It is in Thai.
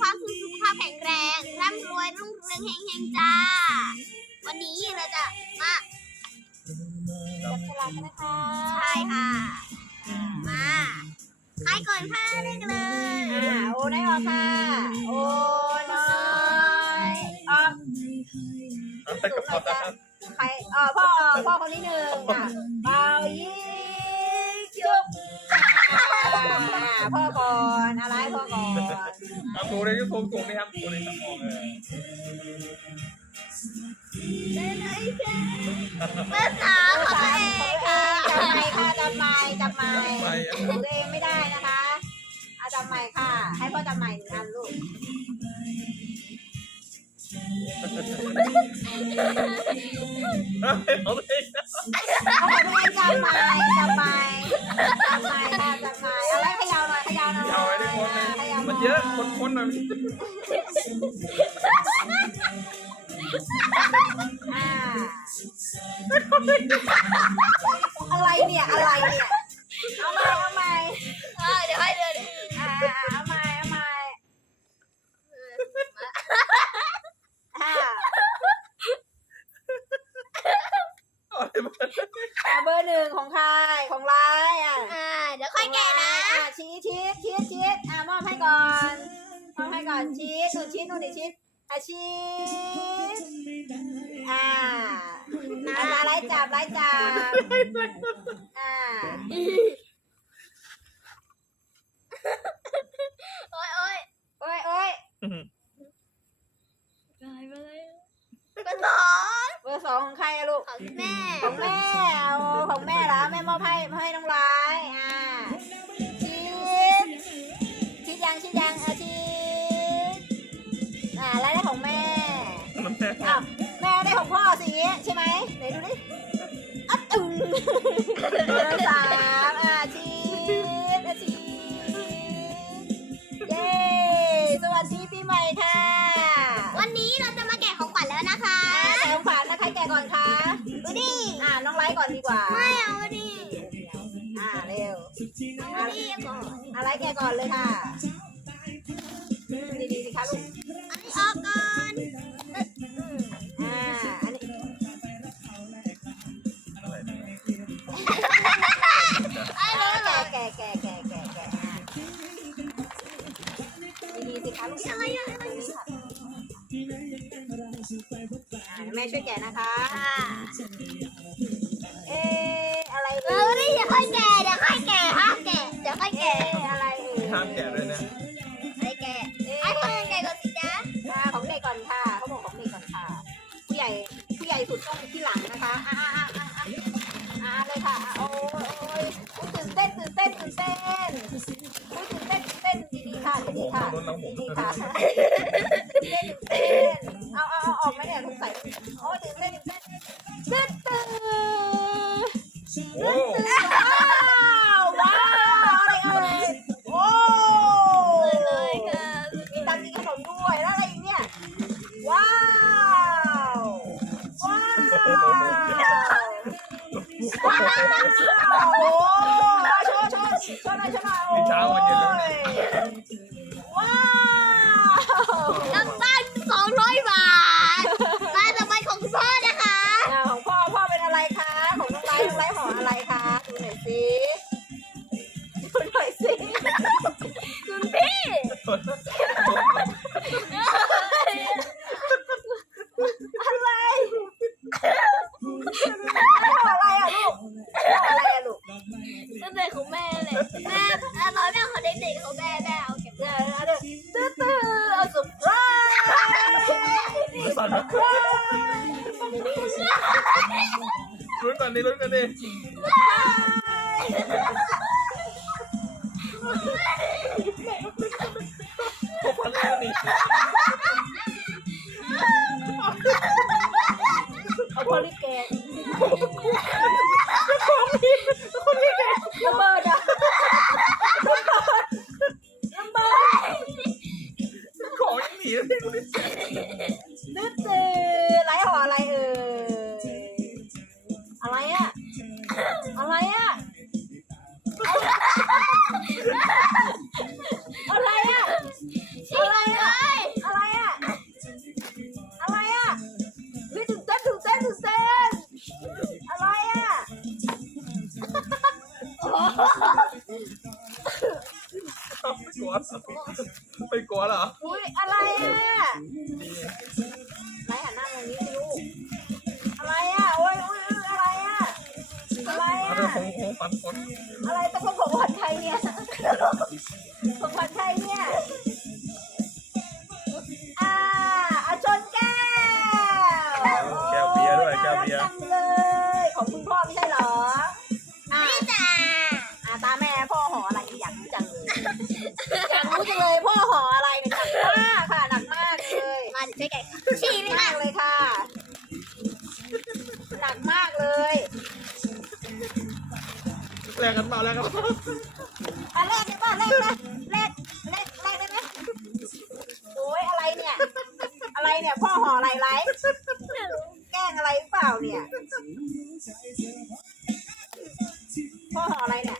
ความสุขสุขภาพแข็งแรงร่ำรวยรุ่งเรืองเฮงเฮงๆจ้า วันนี้เราจะมาจับฉลากกันนะคะ ใช่ค่ะ มาใครก่อนค่ะเล่นกันเลยอ่าโอได้ออกค่ะ โอน้อยออกเอาไปกับพ่อนะใครเออพ่อออกพ่อคนที่หนึ่งอะเป่ายิงจุ๊บอ่าพ่อก่อนอะไรพ่อ ก่อนเอาตัวในยูทูบตรงนี้ครับตัวในสมองเลยเบอร์สามของตัวเองค่ะจับไม้ค่ะจับไม้จับไม้ไปอะของตัวเองไม่ได้นะคะเอาจับไม้ค่ะ ให้พ่อจับไม้หนึ่งอันลูกเอาเลยเอาของตัวเองจับไม้จับไม้ มันเยอะ คนๆหน่อยอ่าอะไรเนี่ย อะไรเนี่ย เอาใหม่เอาใหม่เออเดี๋ยวให้เดินอ่าเอาใหม่เอาใหม่อ่าเอาเลยมาอ่าเบอร์หนึ่งของใครของไลน์ มอบให้ก่อนชี้นู่นชี้นู่นนี่ชี้อะชี้อ่าอ่าไล่จับไล่จับอ่าโอ้ยโอ้ยโอ้ยโอ้ยกลายไปเลยเบอร์สองเบอร์สองของใครอะลูก ของแม่ ของแม่โอ้ของแม่เหรอแม่มอบให้ให้น้องร้ายอ่าชีสชีสยังชีสยัง อ้าวแม่ได้ของพ่อสิอย่างงี้ใช่ไหมไหนดูดิอัดตึงเบอร์สามอ่าชีสอะชีสเย้สวัสดีปีใหม่ค่ะวันนี้เราจะมาแกะของขวัญแล้วนะคะอ่าแต่ของขวัญนะใครแกะก่อนคะดูดิอ่าน้องไลท์ก่อนดีกว่า ไม่เอาดิอ่าเร็วเอาดิก่อนอะไรแกก่อนเลยค่ะอืมดีๆสิคะลูก ช่วยแกะนะคะอ่าเอ๊ะอะไรเอเอ่อยวันนี้เดี๋ยวค่อยแกะเดี๋ยวค่อยแกะห้ามแกะเดี๋ยวค่อยเอ๊ะแกะอะไรเอ่ยห้ามแกะเลยนะไอ้แกะเอ๊ะไอ้คนอื่นแกะก่อนสิจ๊ะอ่าของเด็กก่อนค่ะเขาบอกของเด็กก่อนค่ะ ผู้ใหญ่ผู้ใหญ่สุดต้องที่หลังนะคะอ่าอ่าอ่าอ่าอ่าเลยค่ะอ่าโอ้ยโอ้ยโอ้ยตื่นเต้นตื่นเต้นตื่นเต้นโอ้ยตื่น ค่ะผมดีๆค่ะโดนแล้วผมดีๆค่ะตื่นเต้นตื่นเอาเอาเอาออกไหมเนี่ยสงสัยโอ้ยตื่นเต้นตื่นเต้นตื่นตื่นโอ้ว้าวว้าวอะไรเอ่ยโอ้เลยค่ะมีตังค์กินขนมด้วยแล้วอะไรอีกเนี่ยว้าวว้าวว้าวโอ้โชว์โชว์โชว์หน่อยโชว์หน่อยโอ้ย ว้าวน้ำตาลสองร้อยบาทมาต่อไปของคุณพ่อนะคะ อ่าของพ่อพ่อเป็นอะไรคะ ของน้องไลท์น้องไลท์ห่ออะไรคะดูหน่อยสิดูหน่อยสิคุณพี่อะไรห่ออะไรอะลูกห่ออะไรอะลูกก็เป็นของแม่ ลุ้นกันดิลุ้นกันดิพวกพันแล้วนี่เอาโพลิเกตระเบิดอะระเบิดของยังหนีเลยดูดิตื้อๆไรหออะไรเอ่ย ลัวเหรอ อุ้ยอะไรอะดีไรหันหน้ามานี้ลูกอะไรอะโอ้ยโอ้ยโอ้ยอะไรอะอะไรอะเถอะคงคงฝันคนอะไรต้องเป็นของขวัญใครเนี่ยของขวัญใครเนี่ย อ่าอาชนแก้วแก้วเบียร์ด้วยแก้วเบียร์น่าจังเลย ของคุณพ่อไม่ใช่เหรอ ลกกันเปล่าแลกกันเปล่าอะแรกได้ป่ะแรกนะแรกแรกแรกได้ไหมโอ้ยอะไรเนี่ย อะไรเนี่ยพ่อห่ออะไรไรแกล้งอะไรหรือเปล่าเนี่ย พ่อห่ออะไรเนี่ย